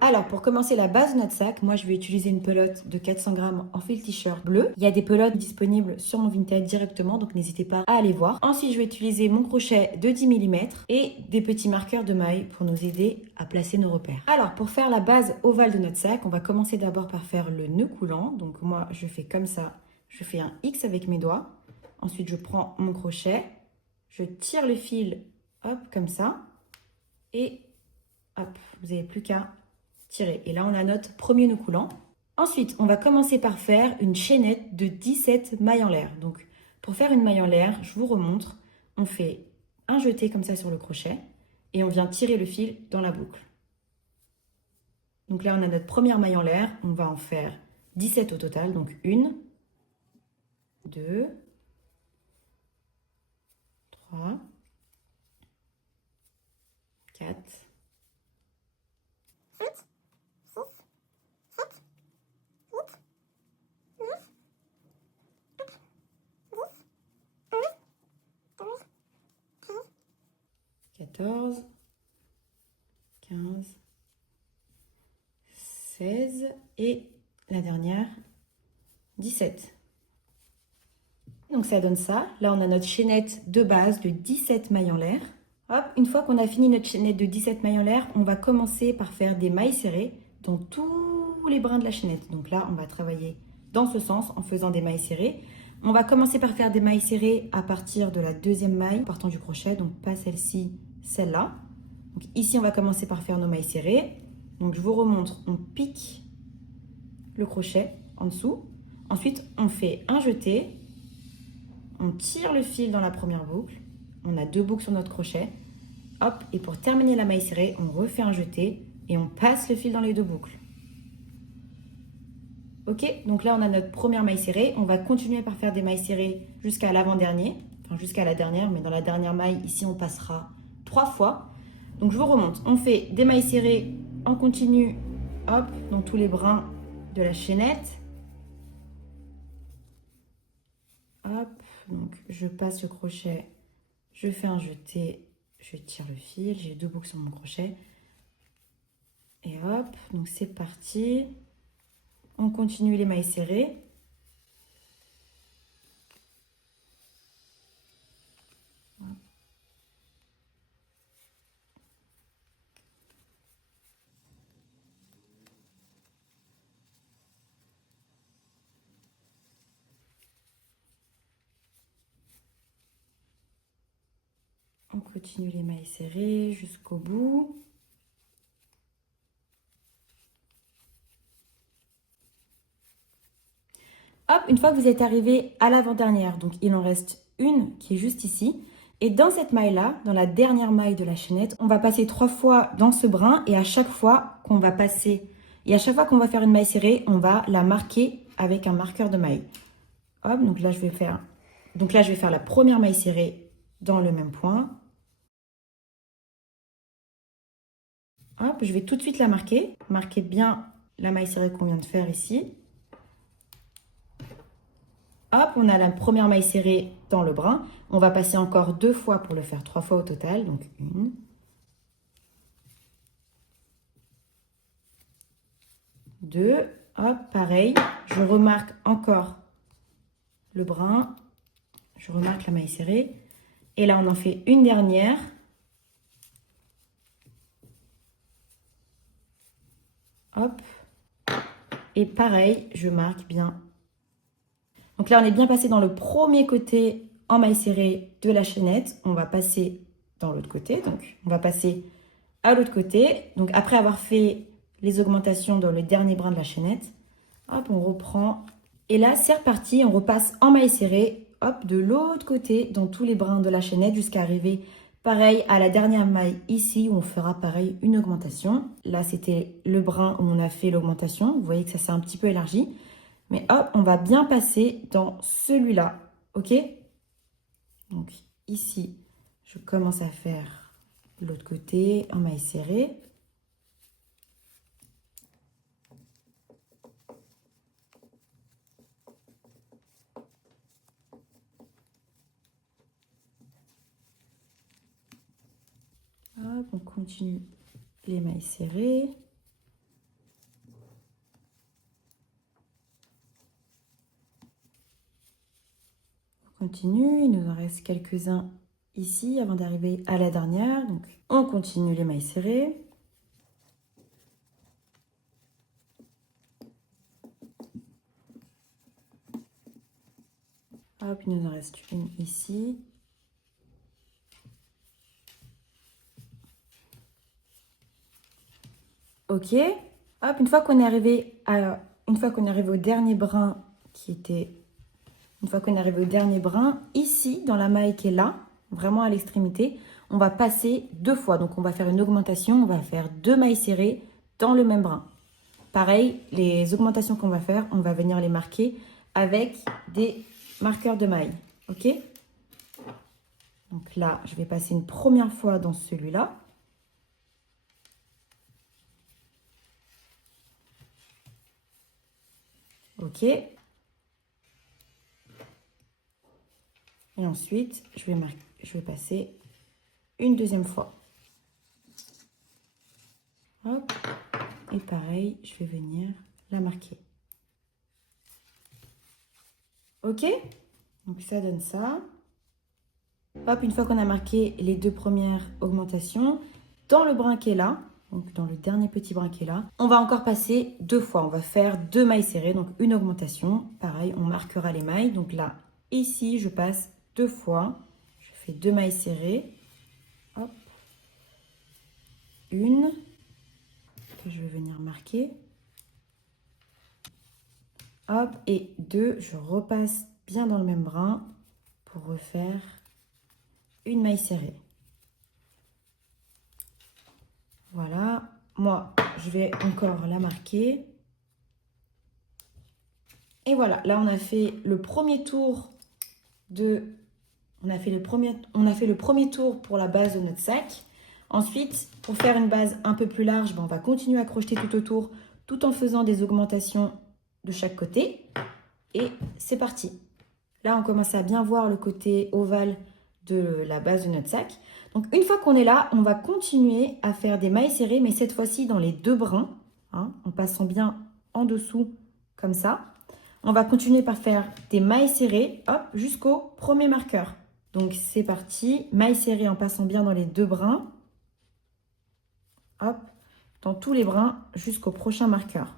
Alors, pour commencer la base de notre sac, moi je vais utiliser une pelote de 400 grammes en fil t-shirt bleu. Il y a des pelotes disponibles sur mon Vinted directement, donc n'hésitez pas à aller voir. Ensuite, je vais utiliser mon crochet de 10 mm et des petits marqueurs de maille pour nous aider à placer nos repères. Alors, pour faire la base ovale de notre sac, on va commencer d'abord par faire le nœud coulant. Donc moi, je fais comme ça. Je fais un X avec mes doigts. Ensuite, je prends mon crochet, je tire le fil, hop, comme ça. Et hop, vous n'avez plus qu'à tirer. Et là, on a notre premier nœud coulant. Ensuite, on va commencer par faire une chaînette de 17 mailles en l'air. Donc, pour faire une maille en l'air, je vous remontre. On fait un jeté comme ça sur le crochet et on vient tirer le fil dans la boucle. Donc là, on a notre première maille en l'air. On va en faire 17 au total. Donc, 1, 2, 3, 4, 14, 15, 16 et la dernière, 17. Donc ça donne ça. Là, on a notre chaînette de base de 17 mailles en l'air. Hop, une fois qu'on a fini notre chaînette de 17 mailles en l'air, on va commencer par faire des mailles serrées dans tous les brins de la chaînette. Donc là, on va travailler dans ce sens en faisant des mailles serrées. On va commencer par faire des mailles serrées à partir de la deuxième maille, partant du crochet, donc pas celle-ci, celle-là. Donc ici, on va commencer par faire nos mailles serrées. Donc je vous remontre, on pique le crochet en dessous. Ensuite, on fait un jeté. On tire le fil dans la première boucle. On a 2 boucles sur notre crochet. Hop, et pour terminer la maille serrée, on refait un jeté et on passe le fil dans les 2 boucles. Ok, donc là on a notre première maille serrée. On va continuer par faire des mailles serrées jusqu'à l'avant-dernier, enfin jusqu'à la dernière, mais dans la dernière maille, ici on passera 3 fois. Donc je vous remonte, on fait des mailles serrées en continu, hop, dans tous les brins de la chaînette. Hop, donc je passe le crochet, je fais un jeté, je tire le fil, j'ai 2 boucles sur mon crochet. Et hop, donc c'est parti. On continue les mailles serrées. On continue les mailles serrées jusqu'au bout. Hop, une fois que vous êtes arrivé à l'avant-dernière, donc il en reste une qui est juste ici. Et dans cette maille-là, dans la dernière maille de la chaînette, on va passer 3 fois dans ce brin et à chaque fois qu'on va passer, et à chaque fois qu'on va faire une maille serrée, on va la marquer avec un marqueur de maille. Hop, donc là je vais faire la première maille serrée dans le même point. Hop, je vais tout de suite la marquer. Marquez bien la maille serrée qu'on vient de faire ici. Hop, on a la première maille serrée dans le brin. On va passer encore 2 fois pour le faire 3 fois au total. Donc 1, 2, hop, pareil. Je remarque encore le brin. Je remarque la maille serrée. Et là, on en fait une dernière. Hop. Et pareil, je marque bien. Donc là, on est bien passé dans le premier côté en maille serrée de la chaînette. On va passer dans l'autre côté. Donc, on va passer à l'autre côté. Donc, après avoir fait les augmentations dans le dernier brin de la chaînette, hop, on reprend. Et là, c'est reparti. On repasse en maille serrée, hop, de l'autre côté, dans tous les brins de la chaînette jusqu'à arriver, pareil, à la dernière maille ici, où on fera pareil une augmentation. Là, c'était le brin où on a fait l'augmentation. Vous voyez que ça s'est un petit peu élargi. Mais hop, on va bien passer dans celui-là, ok? Donc ici, je commence à faire l'autre côté en maille serrée. Hop, on continue les mailles serrées. continue. Il nous en reste quelques-uns ici avant d'arriver à la dernière. Donc, on continue les mailles serrées. Hop, il nous en reste une ici. Ok. Hop, une fois qu'on est arrivé au dernier brin ici, dans la maille qui est là, vraiment à l'extrémité, on va passer 2 fois. Donc, on va faire une augmentation, on va faire 2 mailles serrées dans le même brin. Pareil, les augmentations qu'on va faire, on va venir les marquer avec des marqueurs de mailles. Ok? Donc là, je vais passer une première fois dans celui-là. Ok. Et ensuite, je vais passer une deuxième fois. Hop. Et pareil, je vais venir la marquer. Ok? Donc ça donne ça. Hop, une fois qu'on a marqué les 2 premières augmentations, dans le brin qui est là, donc dans le dernier petit brin qui est là, on va encore passer 2 fois. On va faire 2 mailles serrées, donc une augmentation. Pareil, on marquera les mailles. Donc là, ici, je passe 2 fois. Je fais 2 mailles serrées. Hop. Une que je vais venir marquer. Hop, et 2, je repasse bien dans le même brin pour refaire une maille serrée. Voilà, moi, je vais encore la marquer. Et voilà, là, on a fait le premier tour on a fait le premier tour pour la base de notre sac. Ensuite, pour faire une base un peu plus large, on va continuer à crocheter tout autour, tout en faisant des augmentations de chaque côté. Et c'est parti. Là, on commence à bien voir le côté ovale de la base de notre sac. Donc, une fois qu'on est là, on va continuer à faire des mailles serrées, mais cette fois-ci dans les 2 brins, hein, en passant bien en dessous, comme ça. On va continuer par faire des mailles serrées, hop, jusqu'au premier marqueur. Donc, c'est parti. Mailles serrées en passant bien dans les 2 brins. Hop, dans tous les brins jusqu'au prochain marqueur.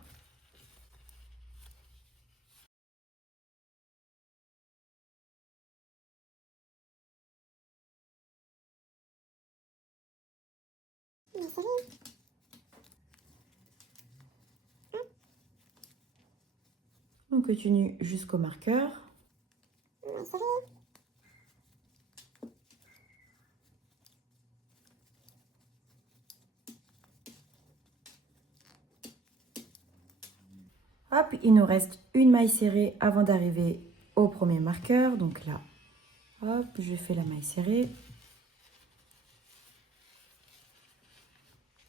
On continue jusqu'au marqueur. Hop, il nous reste une maille serrée avant d'arriver au premier marqueur. Donc là, hop, je fais la maille serrée.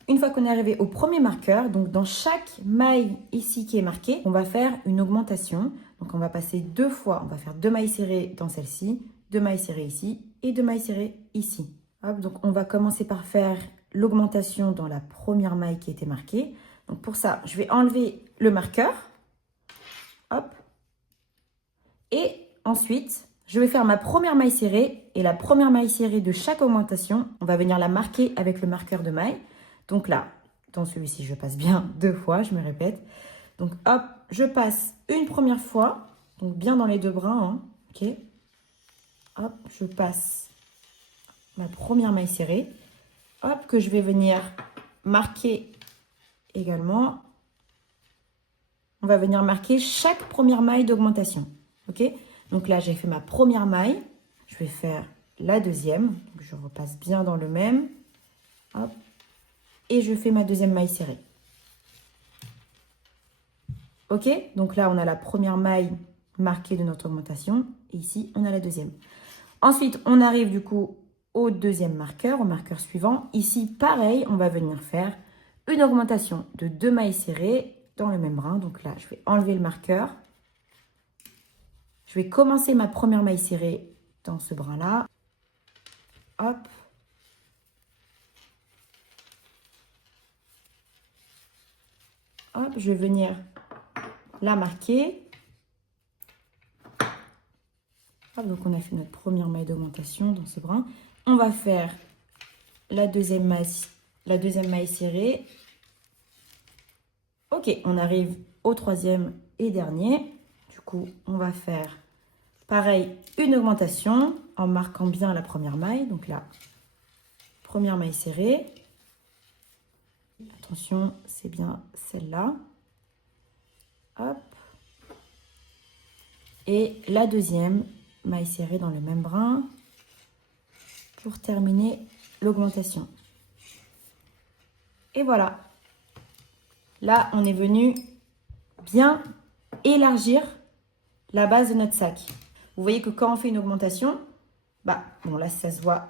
Une fois qu'on est arrivé au premier marqueur, donc dans chaque maille ici qui est marquée, on va faire une augmentation. Donc on va passer 2 fois, on va faire 2 mailles serrées dans celle-ci, 2 mailles serrées ici et 2 mailles serrées ici. Hop, donc on va commencer par faire l'augmentation dans la première maille qui était marquée. Donc pour ça, je vais enlever le marqueur. Hop. Et ensuite, je vais faire ma première maille serrée et la première maille serrée de chaque augmentation, on va venir la marquer avec le marqueur de maille. Donc là, dans celui-ci, je passe bien 2 fois, je me répète. Donc hop, je passe une première fois, donc bien dans les 2 brins, hein, ok. Hop, je passe ma première maille serrée. Hop, que je vais venir marquer également. On va venir marquer chaque première maille d'augmentation, ok. Donc là, j'ai fait ma première maille. Je vais faire la deuxième. Donc je repasse bien dans le même. Hop. Et je fais ma deuxième maille serrée. Ok? Donc là, on a la première maille marquée de notre augmentation. Et ici, on a la deuxième. Ensuite, on arrive du coup au deuxième marqueur, au marqueur suivant. Ici, pareil, on va venir faire une augmentation de 2 mailles serrées dans le même brin. Donc là, je vais enlever le marqueur. Je vais commencer ma première maille serrée dans ce brin-là. Hop. Hop, je vais venir la marquer. Hop, donc on a fait notre première maille d'augmentation dans ce brin. On va faire la deuxième maille serrée. Ok, on arrive au troisième et dernier. Du coup, on va faire pareil, une augmentation en marquant bien la première maille. Donc là, première maille serrée. Attention, c'est bien celle-là. Hop. Et la deuxième maille serrée dans le même brin pour terminer l'augmentation. Et voilà. Là, on est venu bien élargir la base de notre sac. Vous voyez que quand on fait une augmentation, bon là ça se voit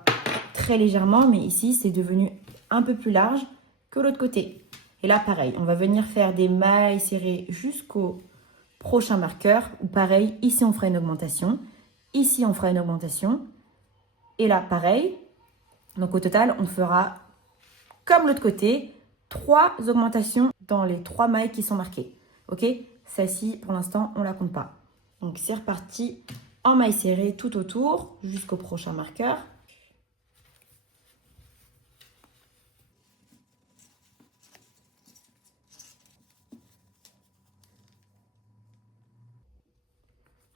très légèrement, mais ici c'est devenu un peu plus large que l'autre côté. Et là pareil, on va venir faire des mailles serrées jusqu'au prochain marqueur. Ou pareil, ici on fera une augmentation, ici on fera une augmentation. Et là pareil, donc au total on fera comme l'autre côté, 3 augmentations dans les 3 mailles qui sont marquées. Ok, celle-ci pour l'instant on la compte pas. Donc c'est reparti en maille serrée tout autour jusqu'au prochain marqueur.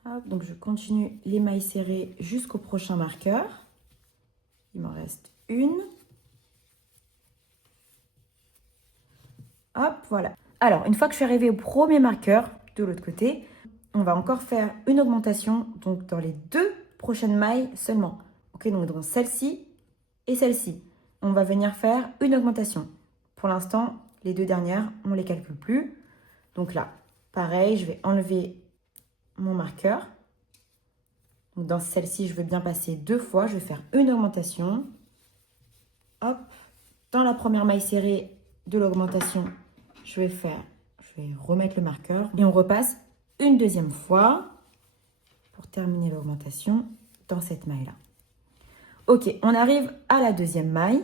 Hop, donc je continue les mailles serrées jusqu'au prochain marqueur. Il m'en reste une. Hop, voilà. Alors, une fois que je suis arrivée au premier marqueur de l'autre côté, on va encore faire une augmentation donc dans les 2 prochaines mailles seulement. Ok, donc dans celle-ci et celle-ci. On va venir faire une augmentation. Pour l'instant, les 2 dernières, on ne les calcule plus. Donc là, pareil, je vais enlever mon marqueur. Donc dans celle-ci, je vais bien passer 2 fois. Je vais faire une augmentation. Hop. Dans la première maille serrée de l'augmentation, je vais remettre le marqueur. Et on repasse une deuxième fois pour terminer l'augmentation dans cette maille-là. Ok, on arrive à la deuxième maille.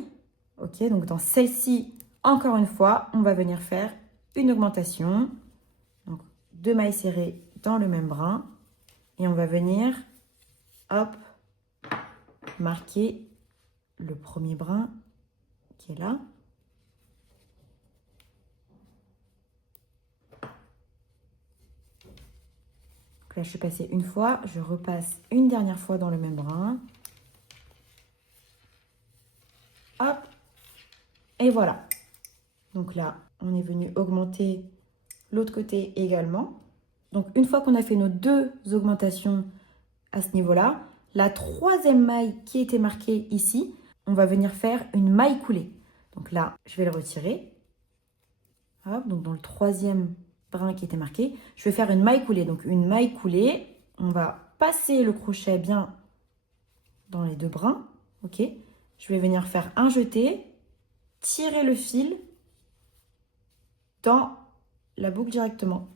Ok, donc dans celle-ci, encore une fois, on va venir faire une augmentation. Donc 2 mailles serrées dans le même brin. Et on va venir, hop, marquer le premier brin qui est là. Donc là, je suis passée une fois, je repasse une dernière fois dans le même brin. Hop, et voilà. Donc là, on est venu augmenter l'autre côté également. Donc une fois qu'on a fait nos 2 augmentations à ce niveau-là, la troisième maille qui était marquée ici, on va venir faire une maille coulée. Donc là, je vais le retirer. Hop, donc dans le troisième brin qui était marqué, je vais faire une maille coulée. Donc une maille coulée, on va passer le crochet bien dans les 2 brins. Ok, je vais venir faire un jeté, tirer le fil dans la boucle directement.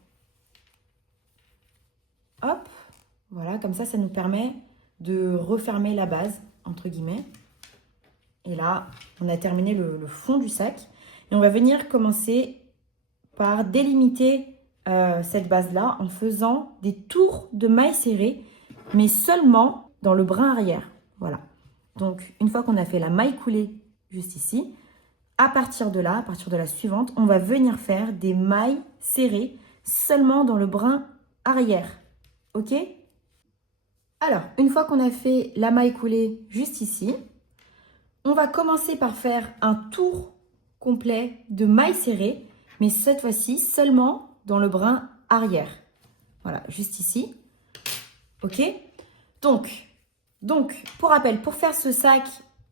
Hop, voilà, comme ça nous permet de refermer la base, entre guillemets. Et là, on a terminé le fond du sac. Et on va venir commencer par délimiter cette base-là en faisant des tours de mailles serrées, mais seulement dans le brin arrière. Voilà. Donc, une fois qu'on a fait la maille coulée juste ici, à partir de là, à partir de la suivante, on va venir faire des mailles serrées seulement dans le brin arrière. Ok? Alors, une fois qu'on a fait la maille coulée juste ici, on va commencer par faire un tour complet de mailles serrées, mais cette fois-ci seulement dans le brin arrière. Voilà, juste ici. Ok? Donc, pour rappel, pour faire ce sac,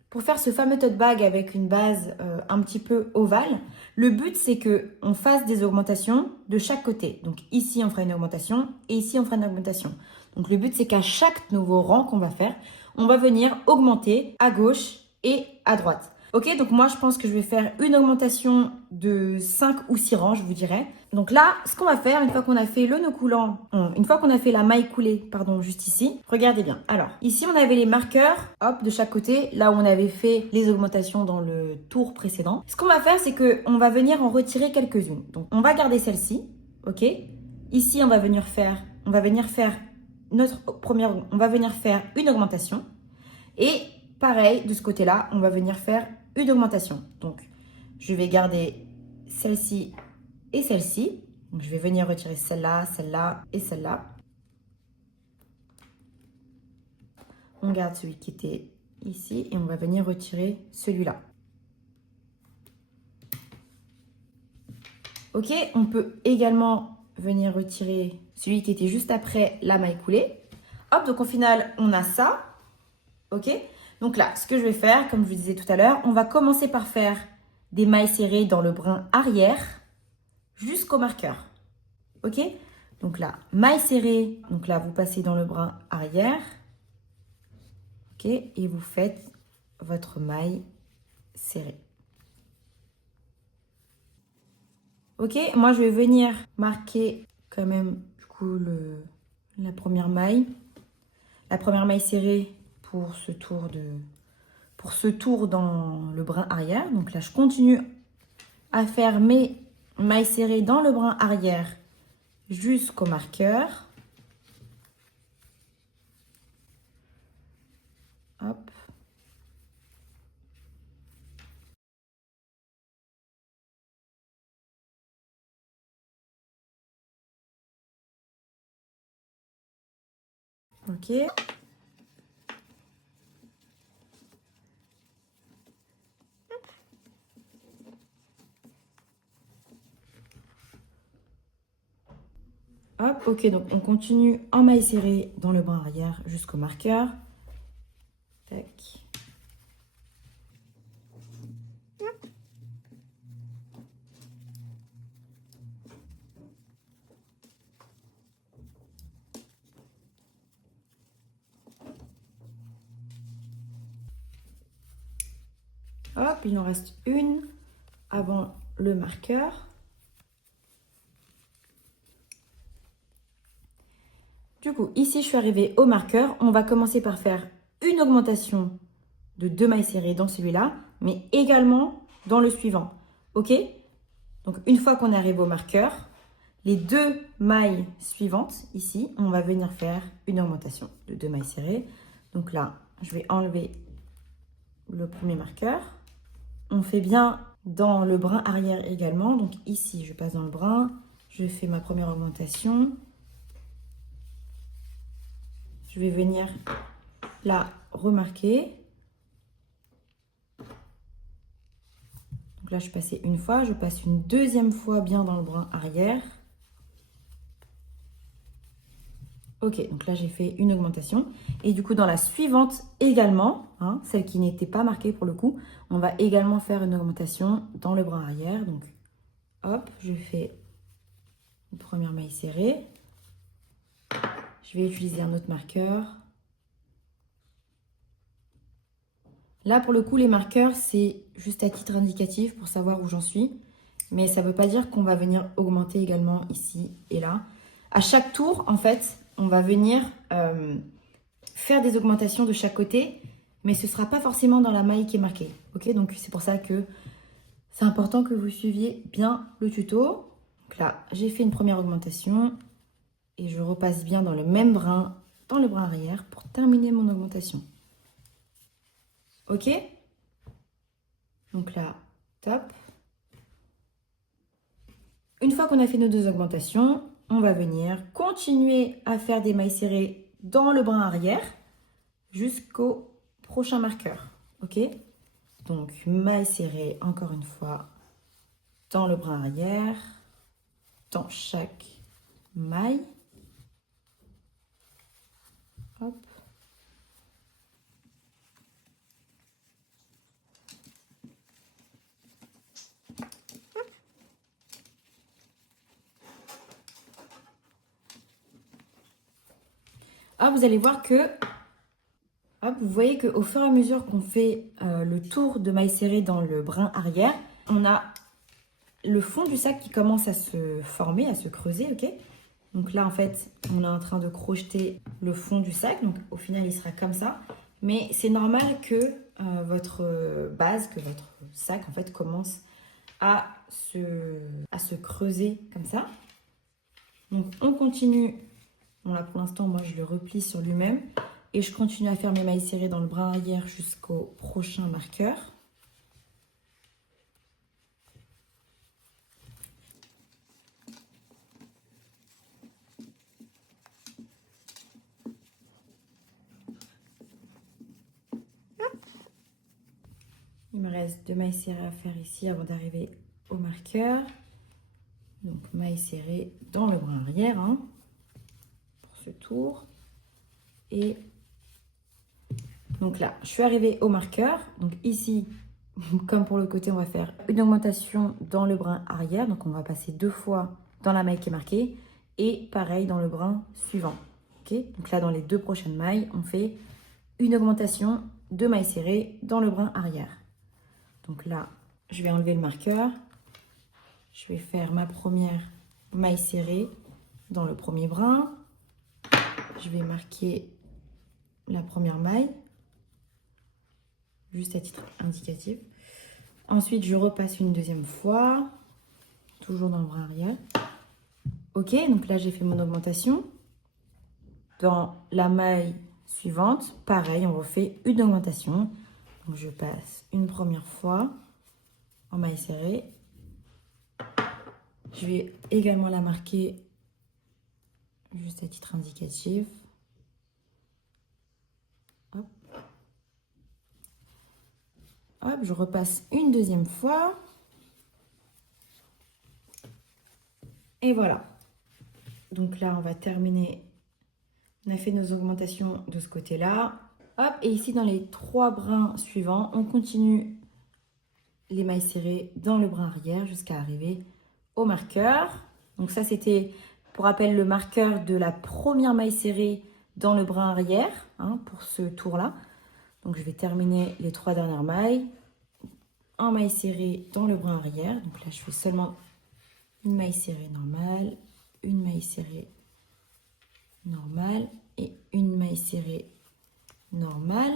pour faire ce fameux tote bag avec une base un petit peu ovale, le but c'est qu'on fasse des augmentations de chaque côté. Donc ici on fera une augmentation et ici on fera une augmentation. Donc le but c'est qu'à chaque nouveau rang qu'on va faire, on va venir augmenter à gauche et à droite. Ok, donc moi je pense que je vais faire une augmentation de 5 ou 6 rangs, je vous dirais. Donc là, ce qu'on va faire, une fois qu'on a fait le nœud coulant, une fois qu'on a fait la maille coulée, pardon, juste ici, regardez bien. Alors, ici on avait les marqueurs, hop, de chaque côté, là où on avait fait les augmentations dans le tour précédent. Ce qu'on va faire, c'est qu'on va venir en retirer quelques-unes. Donc on va garder celle-ci, ok. Ici, on va venir faire on va venir faire une augmentation. Et pareil, de ce côté-là, on va venir faire une augmentation. Donc, je vais garder celle-ci et celle-ci. Donc, je vais venir retirer celle-là, celle-là et celle-là. On garde celui qui était ici et on va venir retirer celui-là. Ok, on peut également venir retirer celui qui était juste après la maille coulée. Hop, donc au final, on a ça. Ok, donc là, ce que je vais faire, comme je vous disais tout à l'heure, on va commencer par faire des mailles serrées dans le brin arrière jusqu'au marqueur. Ok, donc là, maille serrée, donc là, vous passez dans le brin arrière. Ok, et vous faites votre maille serrée. Ok, moi je vais venir marquer quand même du coup la première maille. La première maille serrée pour ce tour dans le brin arrière. Donc là, je continue à faire mes mailles serrées dans le brin arrière jusqu'au marqueur. Hop. Ok. Hop, ok, donc on continue en maille serrée dans le brin arrière jusqu'au marqueur. Tac. Hop, il en reste une avant le marqueur. Du coup, ici, je suis arrivée au marqueur. On va commencer par faire une augmentation de 2 mailles serrées dans celui-là, mais également dans le suivant. Ok? Donc, une fois qu'on arrive au marqueur, les 2 mailles suivantes, ici, on va venir faire une augmentation de 2 mailles serrées. Donc là, je vais enlever le premier marqueur. On fait bien dans le brin arrière également. Donc ici, je passe dans le brin, je fais ma première augmentation. Je vais venir la remarquer. Donc là, je passais une fois, je passe une deuxième fois bien dans le brin arrière. Ok, donc là, j'ai fait une augmentation. Et du coup, dans la suivante également, hein, celle qui n'était pas marquée pour le coup, on va également faire une augmentation dans le brin arrière. Donc, hop, je fais une première maille serrée. Je vais utiliser un autre marqueur. Là, pour le coup, les marqueurs, c'est juste à titre indicatif pour savoir où j'en suis. Mais ça ne veut pas dire qu'on va venir augmenter également ici et là. À chaque tour, en fait, on va venir faire des augmentations de chaque côté, mais ce ne sera pas forcément dans la maille qui est marquée. Ok, donc c'est pour ça que c'est important que vous suiviez bien le tuto. Donc là, j'ai fait une première augmentation et je repasse bien dans le même brin, dans le brin arrière pour terminer mon augmentation. Ok? Donc là, top. Une fois qu'on a fait nos 2 augmentations, on va venir continuer à faire des mailles serrées dans le brin arrière jusqu'au prochain marqueur. Ok? Donc, maille serrée, encore une fois, dans le brin arrière, dans chaque maille. Hop. Ah, vous allez voir que, hop, vous voyez qu'au fur et à mesure qu'on fait le tour de maille serrée dans le brin arrière, on a le fond du sac qui commence à se former, à se creuser, ok? Donc là, en fait, on est en train de crocheter le fond du sac. Donc au final, il sera comme ça. Mais c'est normal que votre base, que votre sac, en fait, commence à se creuser comme ça. Donc on continue Bon là pour l'instant, moi je le replie sur lui-même. Et je continue à faire mes mailles serrées dans le brin arrière jusqu'au prochain marqueur. Il me reste 2 mailles serrées à faire ici avant d'arriver au marqueur. Donc mailles serrées dans le brin arrière hein, pour ce tour. Et donc là, je suis arrivée au marqueur. Donc ici, comme pour le côté, on va faire une augmentation dans le brin arrière. Donc on va passer 2 fois dans la maille qui est marquée. Et pareil dans le brin suivant. Okay, donc là, dans les 2 prochaines mailles, on fait une augmentation de mailles serrées dans le brin arrière. Donc là, je vais enlever le marqueur. Je vais faire ma première maille serrée dans le premier brin. Je vais marquer la première maille, juste à titre indicatif. Ensuite, je repasse une deuxième fois, toujours dans le brin arrière. Ok, donc là, j'ai fait mon augmentation. Dans la maille suivante, pareil, on refait une augmentation. Donc, je passe une première fois en maille serrée. Je vais également la marquer juste à titre indicatif. Hop. Hop, je repasse une deuxième fois. Et voilà. Donc là, on va terminer. On a fait nos augmentations de ce côté-là. Hop, et ici, dans les 3 brins suivants, on continue les mailles serrées dans le brin arrière jusqu'à arriver au marqueur. Donc ça, c'était, pour rappel, le marqueur de la première maille serrée dans le brin arrière, hein, pour ce tour-là. Donc je vais terminer les 3 dernières mailles en maille serrée dans le brin arrière. Donc là, je fais seulement une maille serrée normale, une maille serrée normale et une maille serrée normale.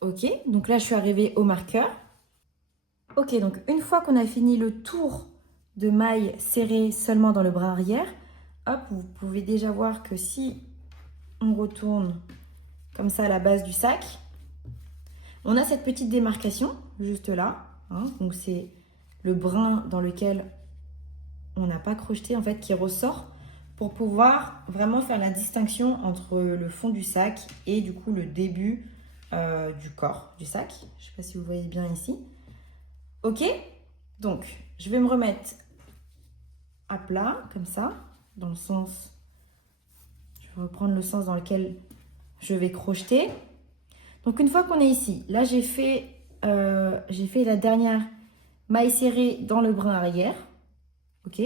Ok, donc là, je suis arrivée au marqueur. Ok, donc une fois qu'on a fini le tour de mailles serrées seulement dans le bras arrière, hop, vous pouvez déjà voir que si on retourne comme ça à la base du sac, on a cette petite démarcation juste là, hein, donc c'est le brin dans lequel on n'a pas crocheté en fait qui ressort pour pouvoir vraiment faire la distinction entre le fond du sac et du coup le début du corps du sac. Je ne sais pas si vous voyez bien ici. Ok, donc je vais me remettre à plat comme ça, dans le sens, je vais reprendre le sens dans lequel je vais crocheter. Donc une fois qu'on est ici, là j'ai fait la dernière maille serrée dans le brin arrière. Ok.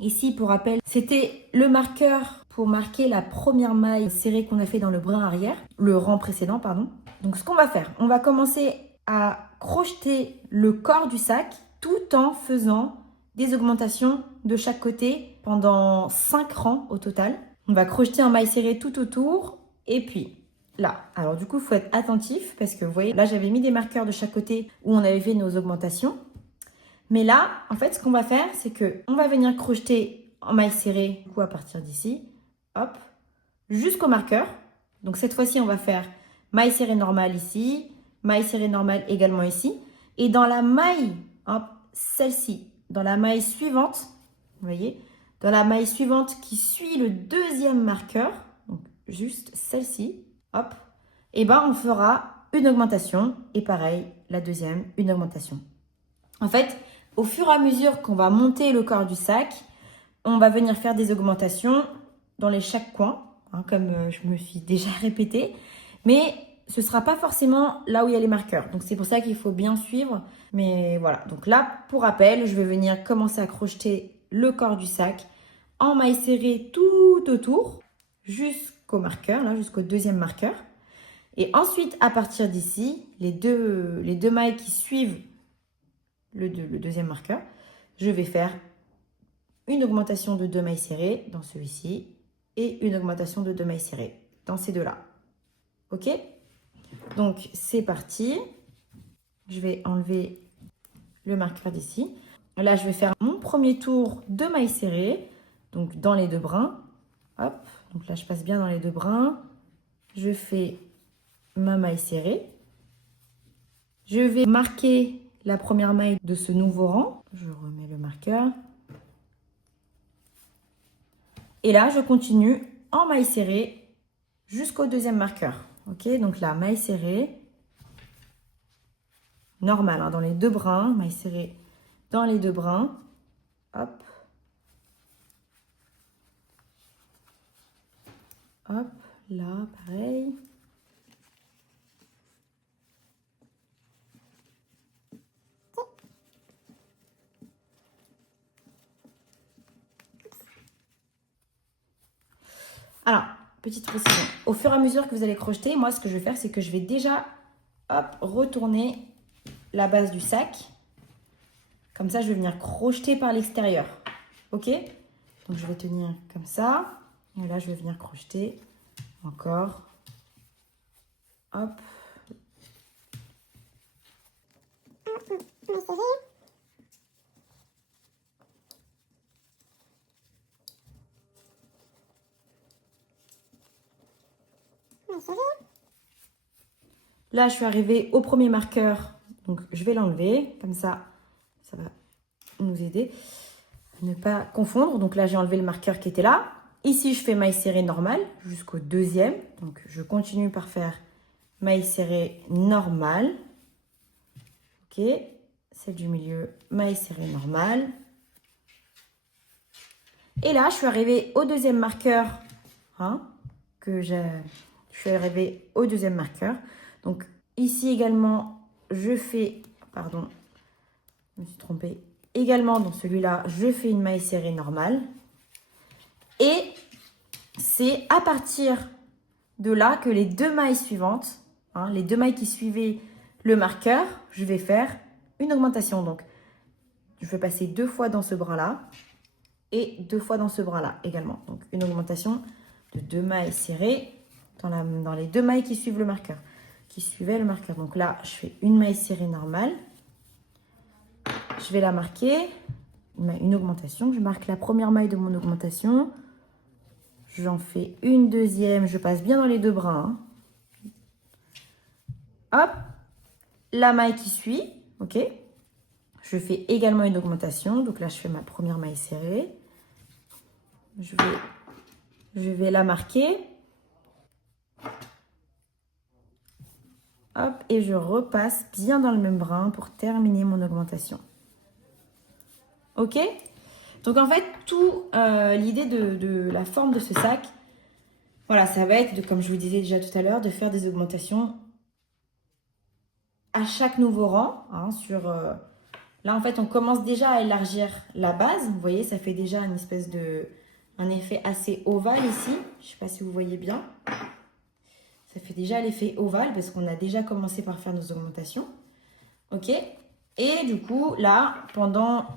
Ici, pour rappel, c'était le marqueur pour marquer la première maille serrée qu'on a fait dans le brin arrière, le rang précédent, pardon. Donc ce qu'on va faire, on va commencer à crocheter le corps du sac tout en faisant des augmentations de chaque côté pendant 5 rangs au total. On va crocheter en maille serrée tout autour et puis là. Alors du coup, il faut être attentif parce que vous voyez, là j'avais mis des marqueurs de chaque côté où on avait fait nos augmentations. Mais là, en fait, ce qu'on va faire, c'est qu'on va venir crocheter en maille serrée, du coup, à partir d'ici, hop, jusqu'au marqueur. Donc, cette fois-ci, on va faire maille serrée normale ici, maille serrée normale également ici. Et dans la maille, hop, celle-ci, dans la maille suivante, vous voyez, dans la maille suivante qui suit le deuxième marqueur, donc juste celle-ci, hop, et ben on fera une augmentation. Et pareil, la deuxième, une augmentation. En fait, au fur et à mesure qu'on va monter le corps du sac, on va venir faire des augmentations dans les chaque coin, hein, comme je me suis déjà répétée. Mais ce ne sera pas forcément là où il y a les marqueurs. Donc c'est pour ça qu'il faut bien suivre. Mais voilà, donc là, pour rappel, je vais venir commencer à crocheter le corps du sac en maille serrée tout autour, jusqu'au marqueur, là, jusqu'au deuxième marqueur. Et ensuite, à partir d'ici, les deux mailles qui suivent le deuxième marqueur, je vais faire une augmentation de 2 mailles serrées dans celui-ci et une augmentation de 2 mailles serrées dans ces deux-là. Ok? Donc, c'est parti. Je vais enlever le marqueur d'ici. Là, je vais faire mon premier tour de mailles serrées. donc dans les deux brins. Hop, donc là je passe bien dans les deux brins. Je fais ma maille serrée. Je vais marquer la première maille de ce nouveau rang. Je remets le marqueur. Et là, je continue en maille serrée jusqu'au deuxième marqueur. Ok, donc là, maille serrée. Normal, hein, dans les deux brins. Maille serrée dans les deux brins. Hop. Hop, là, pareil. Alors, petite précision. Au fur et à mesure que vous allez crocheter, moi, ce que je vais faire, c'est que je vais déjà, hop, retourner la base du sac. Comme ça, je vais venir crocheter par l'extérieur. Ok? Donc, je vais tenir comme ça. Et là, je vais venir crocheter encore. Hop. Là, je suis arrivée au premier marqueur. Donc, je vais l'enlever. Comme ça, ça va nous aider à ne pas confondre. Donc là, j'ai enlevé le marqueur qui était là. Ici, je fais maille serrée normale jusqu'au deuxième. Donc, je continue par faire maille serrée normale. Ok. Celle du milieu, maille serrée normale. Et là, je suis arrivée au deuxième marqueur. Hein, je suis arrivée au deuxième marqueur. Donc, ici également, je fais... Pardon, je me suis trompée. Également, dans celui-là, je fais une maille serrée normale. Et c'est à partir de là que les deux mailles suivantes, hein, les deux mailles qui suivaient le marqueur, je vais faire une augmentation. Donc, je vais passer 2 fois dans ce bras-là et 2 fois dans ce bras-là également. Donc, une augmentation de 2 mailles serrées dans les 2 mailles qui suivent le marqueur, qui suivaient le marqueur. Donc là, je fais une maille serrée normale. Je vais la marquer, une augmentation. Je marque la première maille de mon augmentation. J'en fais une deuxième. Je passe bien dans les deux brins. Hop, la maille qui suit, ok. Je fais également une augmentation. Donc là, je fais ma première maille serrée. Je vais la marquer. Hop, et je repasse bien dans le même brin pour terminer mon augmentation. Ok? Donc en fait, l'idée de la forme de ce sac, voilà, ça va être, comme je vous disais déjà tout à l'heure, de faire des augmentations à chaque nouveau rang. Hein, là, en fait, on commence déjà à élargir la base. Vous voyez, ça fait déjà un effet assez ovale ici. Je ne sais pas si vous voyez bien. Ça fait déjà l'effet ovale parce qu'on a déjà commencé par faire nos augmentations. Ok? Et du coup, là, pendant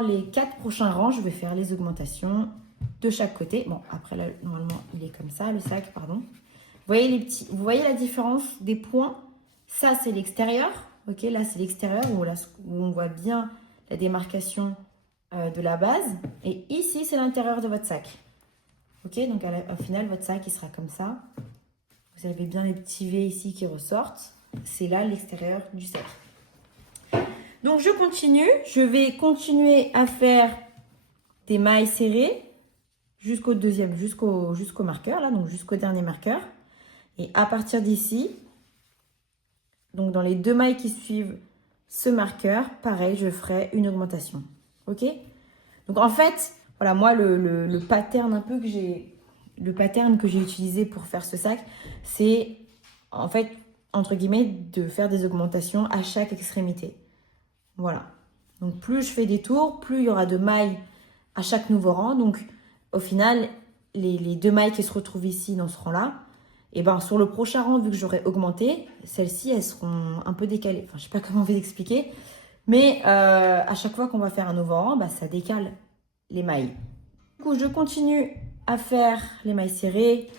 les 4 prochains rangs, je vais faire les augmentations de chaque côté. Bon, après, là, normalement, il est comme ça, le sac, pardon. Vous voyez la différence des points? Ça, c'est l'extérieur. Ok, là, c'est l'extérieur où on voit bien la démarcation de la base. Et ici, c'est l'intérieur de votre sac. Ok, donc au final, votre sac, il sera comme ça. Vous avez bien les petits V ici qui ressortent. C'est là l'extérieur du sac. Donc, je continue. Je vais continuer à faire des mailles serrées jusqu'au marqueur, là, donc jusqu'au dernier marqueur. Et à partir d'ici, donc dans les 2 mailles qui suivent ce marqueur, pareil, je ferai une augmentation. Ok? Donc, en fait, voilà, moi, le pattern que j'ai utilisé pour faire ce sac, c'est en fait, entre guillemets, de faire des augmentations à chaque extrémité. Voilà. Donc, plus je fais des tours, plus il y aura de mailles à chaque nouveau rang. Donc, au final, les 2 mailles qui se retrouvent ici dans ce rang-là, et ben sur le prochain rang, vu que j'aurai augmenté, celles-ci, elles seront un peu décalées. Enfin, je ne sais pas comment vous expliquer. Mais à chaque fois qu'on va faire un nouveau rang, bah, ça décale les mailles. Du coup, je continue à faire les mailles serrées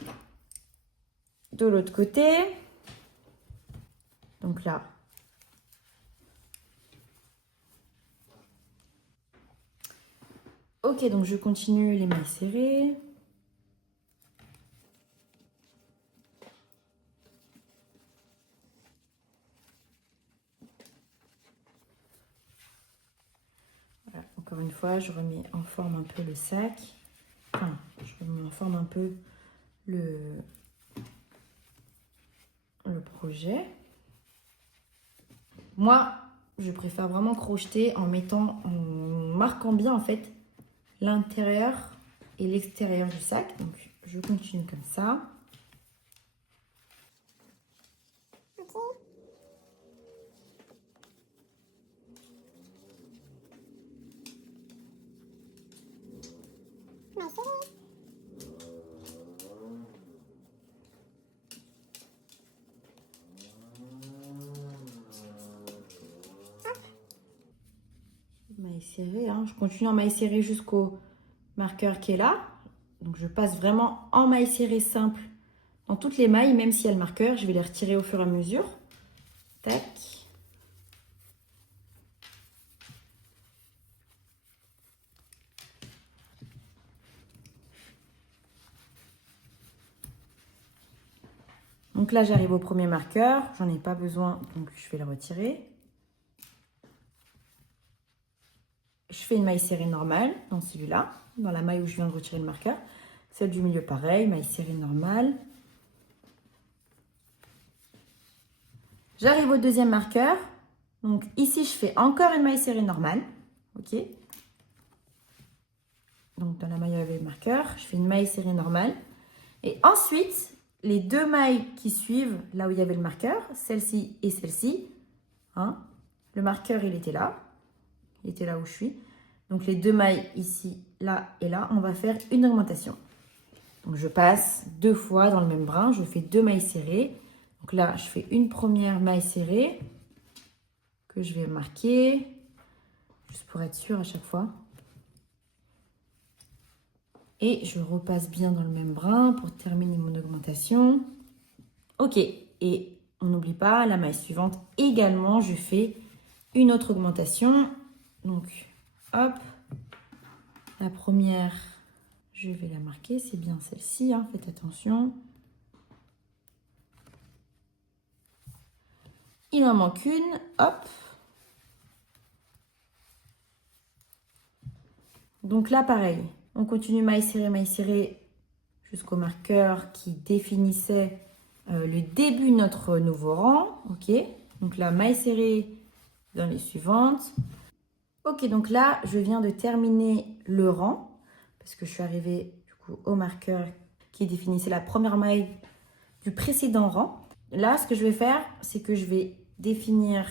de l'autre côté. Donc là, Ok, donc je continue les mailles serrées. Voilà, encore une fois, je remets en forme un peu le sac. Enfin, je remets en forme un peu le projet. Moi, je préfère vraiment crocheter en marquant bien en fait l'intérieur et l'extérieur du sac. Donc, je continue comme ça. Maille serrée, hein. Je continue en maille serrée jusqu'au marqueur qui est là. Donc je passe vraiment en maille serrée simple dans toutes les mailles, même s'il y a le marqueur, je vais les retirer au fur et à mesure. Tac. Donc là, j'arrive au premier marqueur, j'en ai pas besoin, donc je vais le retirer. Je fais une maille serrée normale dans celui-là, dans la maille où je viens de retirer le marqueur. Celle du milieu, pareil, maille serrée normale. J'arrive au deuxième marqueur. Donc ici, je fais encore une maille serrée normale. Ok. Donc dans la maille avec le marqueur, je fais une maille serrée normale. Et ensuite, les deux mailles qui suivent, là où il y avait le marqueur, celle-ci et celle-ci, hein, le marqueur, il était là. Il était là où je suis. Donc les deux mailles ici, là et là, on va faire une augmentation. Donc je passe 2 fois dans le même brin, je fais 2 mailles serrées. Donc là, je fais une première maille serrée que je vais marquer, juste pour être sûre à chaque fois. Et je repasse bien dans le même brin pour terminer mon augmentation. Ok, et on n'oublie pas, la maille suivante également, je fais une autre augmentation. Donc, hop, la première, je vais la marquer, c'est bien celle-ci, hein, faites attention. Il en manque une, hop. Donc là, pareil, on continue maille serrée jusqu'au marqueur qui définissait le début de notre nouveau rang. Ok, donc là, maille serrée dans les suivantes. Ok, donc là, je viens de terminer le rang parce que je suis arrivée du coup au marqueur qui définissait la première maille du précédent rang. Là, ce que je vais faire, c'est que je vais définir